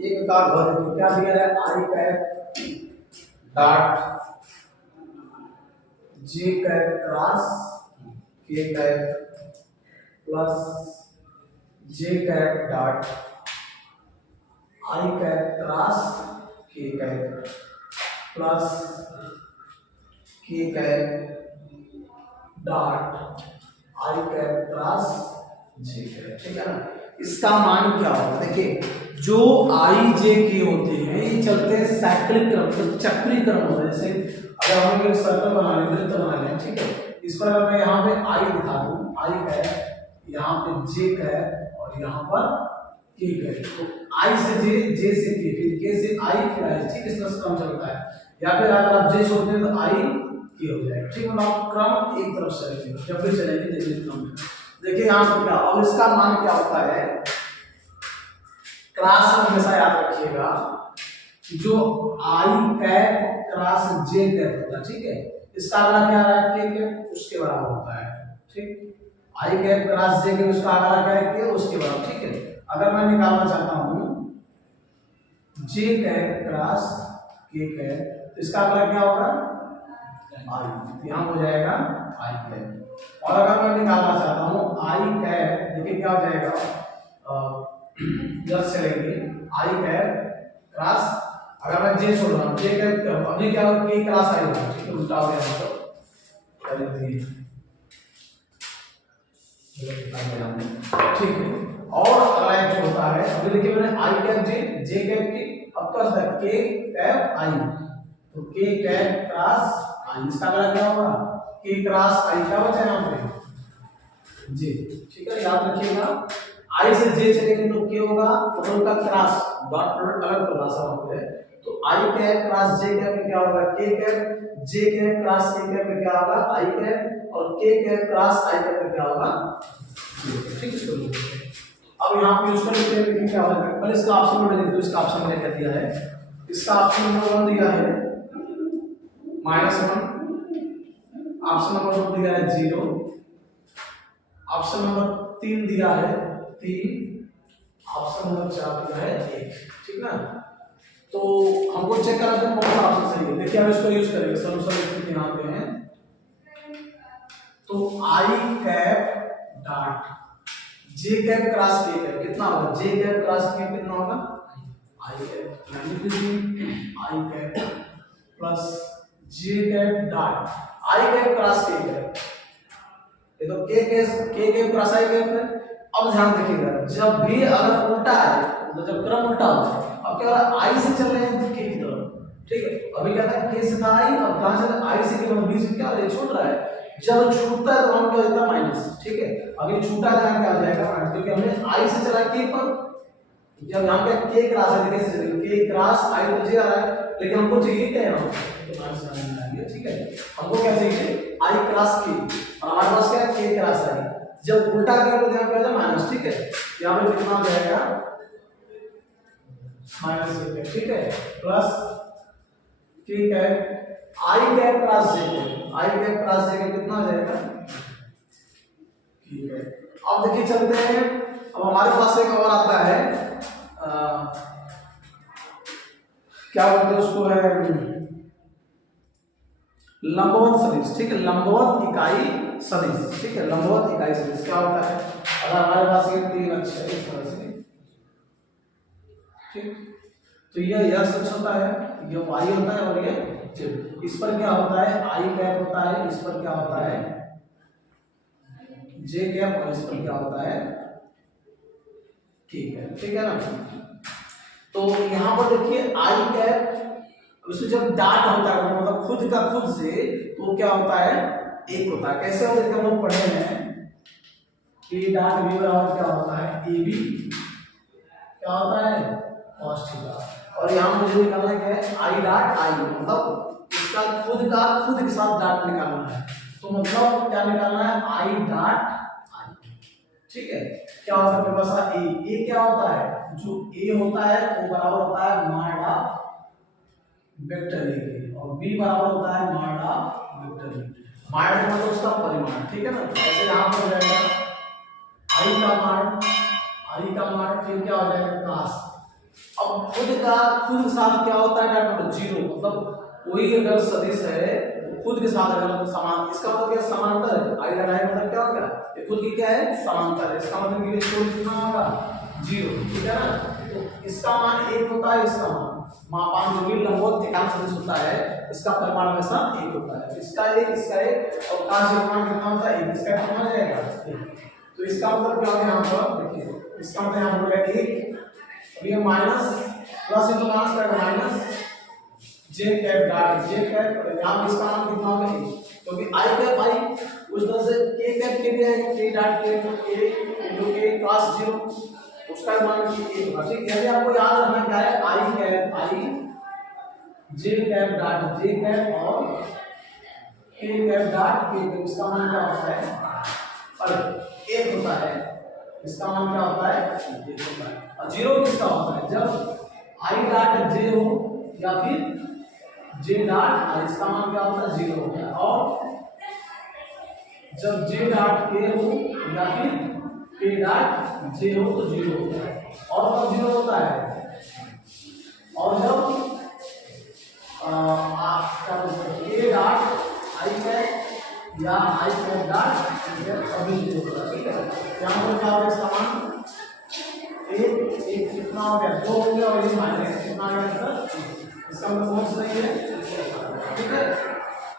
एक का घर तो क्या दिया है I cap dot J cap cross K cap plus J cap dot I cap cross K cap plus K cap dot I cap cross J cap. ठीक है ना। इसका मान क्या होगा, देखिए जो आई जे के होते हैं ये चलते हैं साइक्लिक क्रम, तो चक्रीय क्रम होता है। जैसे अगर हम एक सर्कल बना लें, वृत्त बना लें, ठीक है, इस पर अगर मैं यहाँ पे आई दिखा दूं, आई कैप, यहाँ पे जे कैप और यहाँ पर के कैप, तो आई से जे से के, फिर के से आई, फिर आई, ठीक, इस तरह से क्रम चलता है। या फिर अगर आप जे छोड़ते हैं तो आई के हो जाएगा। ठीक है, मतलब क्रम एक तरफ से चलेगा, जब भी चलेंगे जैसे क्रम में। देखिए यहाँ पर क्या, और इसका मान क्या होता है, क्रॉस में हमेशा याद रखिएगा जो आई कैप क्रॉस जे कैप होता है, ठीक है, इसका अगला क्या आ रहा है, के कैप, उसके बराबर होता है। ठीक, आई कैप क्रॉस जे कैप, उसका अगला क्या है, के, उसके बराबर। ठीक है, अगर मैं निकालना चाहता हूं जे कैप क्रॉस के कैप, इसका अगला क्या होगा, आई, यहां हो जाएगा आई कैप। और अगर मैं निकालना चाहता हूं आई कैप, देखिए क्या हो जाएगा, इधर से लेंगे आई कैप क्रॉस, अगर मैं जे छोड़ रहा हूं, जे कैप अभी क्या होगा, के क्रॉस आई होगा। ठीक है, उल्टा हो गया तो कर दीजिए, ठीक है। और अगला एक होता है, अभी देखिए मैंने आई कैप जे कैप की, अब क्या होता है, के कैप आई, तो के कैप क्रॉस आई, इसका अगला क्या होगा, के क्रॉस आई, क्या बचा यहाँ पे, जे। ठीक है, याद रखिएगा आई से जे चलेंगे तो के होगा, तो उनका क्रॉस डॉट प्रोडक्ट अलग परिभाषा होती है, तो I cap cross J cap में क्या होगा, के कैप, जे कैप क्रॉस के कैप में क्या होगा, आई कैप, और के कैप क्रॉस आई कैप में क्या होगा, ठीक है। अब यहाँ पे यूज करके लेकिन क्या होगा, पहले इसका ऑप्शन में लिख दो, इसका ऑप्शन मैंने क्या दिया है, इसका ऑप्शन नंबर 1 दिया है -1, ऑप्शन नंबर 2 दिया है 0, ऑप्शन नंबर 3 दिया है 3, ऑप्शन नंबर 4 दिया है 1। ठीक ना, तो हमको चेक करना है कौन सा ऑप्शन सही है। देखिए हम इसको यूज करेंगे, सॉल्यूशन यहाँ पे है, तो I cap dot J cap cross K cap कितना होगा, जे कैप क्रॉस के कितना होगा, I cap, I cap plus J cap dot I cap cross K cap, ये तो के कैप क्रॉस आई कैप है। अब ध्यान रखिएगा, जब भी अगर उल्टा है, तो जब क्रम उल्टा होता है, अब क्या हो रहा है, आई से चल रहे हैं के की तरफ, ठीक है, अभी क्या था, के से था आई, अब कहां से आई से के बीच में क्या हो रहा है, छूट रहा है, जब छूटता है तो हम क्या होता है माइनस। ठीक है, अभी छूटा है क्या हो जाएगा माइनस, क्योंकि हमने आई से चला के पर, जब यहां पे के क्रॉस है, कैसे चलेगा, के क्रॉस आई तो जे आ रहा है, लेकिन हमको चाहिए क्या है, तो माइनस आएगा। ठीक है, हमको क्या चाहिए, आई क्रॉस के, और हमारे पास क्या है, के क्रॉस आई, जब उल्टा करें तो यहां पे आ जाए माइनस। ठीक है, यहां पे कितना हो जाएगा, -1, ठीक है, प्लस ठीक है I cap cross J cap, I cap cross J cap कितना हो जाएगा, ठीक है। अब देखिए चलते हैं, अब हमारे पास एक और आता है, क्या बोलते हैं उसको, है लंबवत सदिश। ठीक है, लंबवत इकाई सदिश। ठीक है, लंबवत इकाई सदिश क्या होता है, अगर हमारे पास ये 3 अक्ष है इस तरह से, ठीक, तो ये x होता है, ये y होता है, और ये z, इस पर क्या होता है, आई कैप होता है, इस पर क्या होता है, जे कैप, और इस पर क्या होता है, ठीक है। ठीक है ना, तो यहां पर देखिए आई कैप, उसमें जब डॉट होता है, मतलब खुद का खुद से, तो क्या होता है, 1 होता है। कैसे होता है, हम लोग पढ़े हैं कि डॉट बी बराबर क्या होता है, ए बी, क्या होता है, cos थीटा, और यहां मुझे निकालना क्या है, आई डॉट आई, मतलब इसका खुद का खुद के साथ डॉट निकालना है, तो मतलब क्या निकालना है, आई डॉट आई। ठीक है, क्या होता है, मेरे पास ए क्या होता है, जो ए होता है वो बराबर होता है मॉड ऑफ वेक्टर ए के, और बी बराबर होता है mod of vector B, mod मतलब उसका परिमाण। ठीक है ना, ऐसे यहां पर हो जाएगा आई का मॉड, फिर क्या हो जाएगा cos, अब खुद के साथ क्या होता है डॉट प्रोडक्ट जीरो, मतलब कोई अगर सदिश है तो खुद के साथ अगर समान, इसका मतलब क्या समांतर है, आई डॉट आई मतलब क्या होगा, ये खुद की क्या है समांतर है, इसका मतलब कि इसको कितना होगा जीरो, ठीक है ना। तो इसका मान एक होता है, इसका मान जो भी लंबवत एकांक सदिश होता है इसका परिमाण हमेशा एक होता है, इसका एक और का मान कितना होता है एक, इसका कितना हो जाएगा। तो इसका मतलब क्या हो गया यहाँ पर देखिए, इसका मतलब यहाँ बोल रहा है कि अब ये माइनस प्लस इंटू माइनस का माइनस जे कैप डॉट जे कैप, यहाँ इसका मान कितना होगा क्योंकि आई कैप आई उस तरह से के कैप के लिए के डॉट के इंटू के cos 0 उसका मान की एक होगा, ठीक है। आपको याद रखना क्या है, I cap I J cap dot J cap और के कैप डॉट के कैप, इसका मान क्या होता है और एक होता है, इसका मान क्या होता है एक होता है। और जीरो किसका होता है, जब आई डॉट जे हो या फिर जे डॉट आई, इसका मान क्या होता है जीरो होता है, और जब जे डॉट के हो या फिर के डॉट जे हो तो जीरो होता है, और कब जीरो होता है, और जब क्या बोलते हैं के डॉट आई कैप या आई कैप डॉट अभी जीरो होता है, ठीक है। यहाँ पर क्या होगा इसका मान एक एक कितना हो गया दो हो गया और ये माइनस कितना आ गया सर, इसका मतलब सही है, ठीक है।